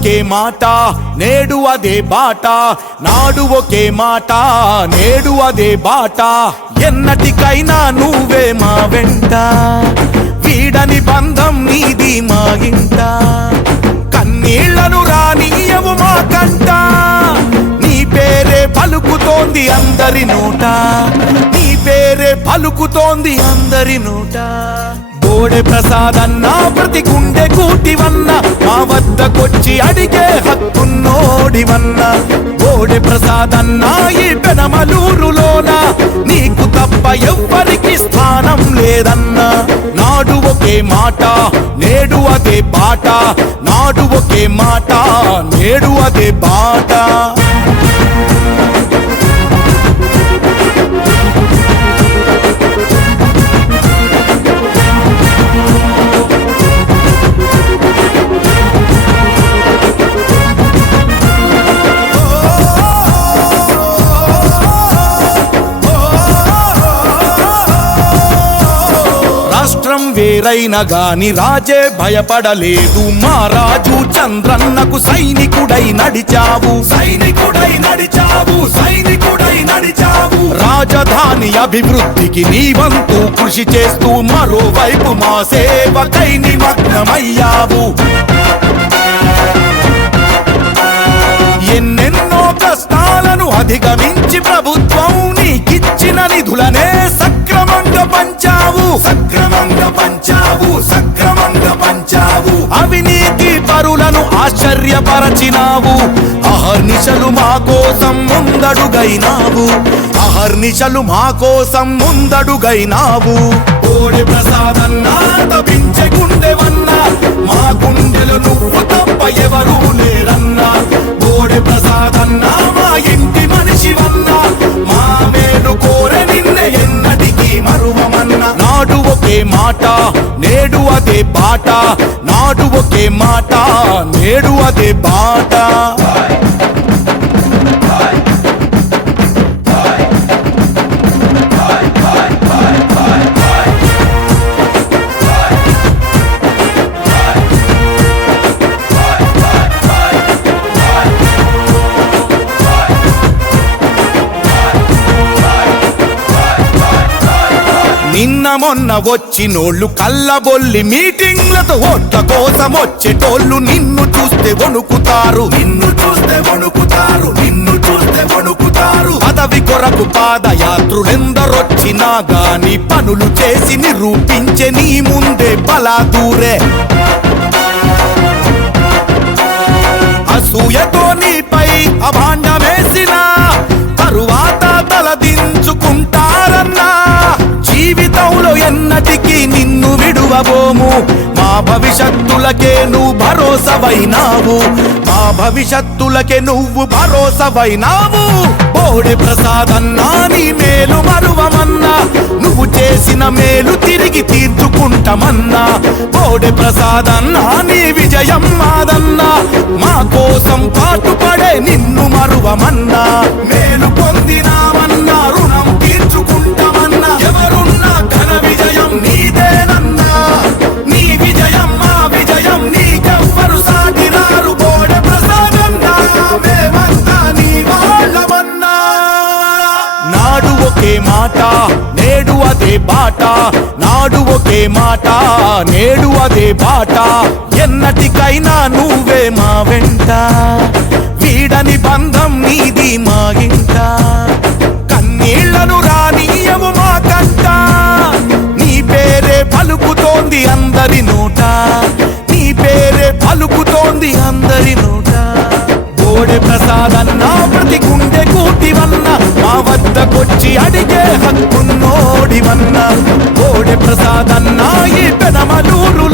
ఒకే మాట నేడు అదే బాట, నాడు ఒకే మాట నేడు అదే బాట. ఎన్నటికైనా నువ్వే మా వెంట, వీడని బంధం నీది మా ఇంట. కన్నీళ్లను రానీయవు మా కంట, నీ పేరే పలుకుతోంది అందరి నోట, నీ పేరే పలుకుతోంది అందరి నోట. బోడే ప్రసాదన్న ప్రతి గుండె కూటివన్న, మా వద్దకొచ్చి అడిగే హక్కున్నోడివన్న. బోడే ప్రసాదన్న ఈ పెనమలూరులోన, నీకు తప్ప ఎవ్వరికి స్థానం లేదన్నా. నాడు ఒకే మాట నేడు అదే బాట, నాడు ఒకే మాట నేడు అదే బాట. రాష్ట్రం వేరైన గాని రాజే భయపడలేదు, మా రాజు చంద్రన్నకు సైనికుడై నడిచావు, సైనికుడై నడిచావు, సైనికుడై నడిచావు. రాజధాని అభివృద్ధికి నీ వంతు కృషి చేస్తూ మరోవైపు మా సేవకై నిమగ్నమయ్యావు. ఎన్నెన్నో కష్టాలను అధిగమించి ప్రభుత్వం నీకిచ్చిన నిధులనే సక్రమంగా పంచావు, సక్రమంగా పంచావు, సక్రమంగా పంచావు. అవినీతి పరులను ఆశ్చర్యపరచినావు, అహర్నిశలు మా కోసం ముందడుగైనావు, అహర్నిశలు మా కోసం ముందడుగైనావు. బోడే ప్రసాదన్న తపించే గుండెవన్నా, మా గుండెలు నువ్వు తప్ప ఎవరూ లేరన్నా. బోడే ప్రసాదన్న మా ఇంటి మనిషివన్నా, మా మేలు కోరె నిన్నే ఎన్నటికీ మరువమన్నా. నాడు ఒకే మాట నేడు అదే బాట, నాడు ఒకే మాట నేడు అదే బాట. నిన్న మొన్న వచ్చినోళ్ళు కళ్ళబొల్లి మీటింగ్లతో ఓట్ల కోసం వచ్చేటోళ్ళు నిన్ను చూస్తే వణుకుతారు, నిన్ను చూస్తే వణుకుతారు, నిన్ను చూస్తే వణుకుతారు. పదవి కొరకు పాదయాత్రులెందరొచ్చినా గాని పనులు చేసి నిరూపించే నీ ముందే బలాదూరే. అసూయతో నీపై అభాండమేసిన తరువాత తలదించుకుంటారన్నా. జీవితంలో ఎన్నటికీ నిన్ను విడువబోము, మా భవిష్యత్తులకే నువ్వు భరోసవైనావు, మా భవిష్యత్తులకే నువ్వు భరోసవైనావు. బోడే ప్రసాదన్నా నీ మేలు మరువమన్నా, నువ్వు చేసిన మేలు తిరిగి తీర్చుకుంటామన్నా. బోడే ప్రసాదన్నా నీ విజయం మాదన్నా, మా కోసం పాటుపడే నిన్ను మరువమన్నా. మేలు పొందినామన్నా రుణం తీర్చుకుంటామన్నా, ఎవరున్నా ఘన విజయం నీదేనన్నా. నీ విజయం మా విజయం, నీకెవ్వరు సాటిరారు. బోడే ప్రసాదన్నా మేమంతా నీ వాళ్ళమన్నా. నాడు ఒకే మాట నేడు అదే బాట, నాడు ఒకే మాట నేడు అదే బాట. ఎన్నటికైనా నువ్వే మా వెంట, వీడని బంధం నీది మా ఇంట. కన్నీళ్లను రానీయవు మా కంట, నీ పేరే పలుకుతోంది అందరి నోట, నీ పేరే పలుకుతోంది అందరి నోట. బోడే ప్రసాదన్న ప్రతి గుండె కూటివన్న, మా వద్దకొచ్చి అడిగే హక్కున్నోడివన్న. బోడే ప్రసాదన్న ఈ పెనమలూరు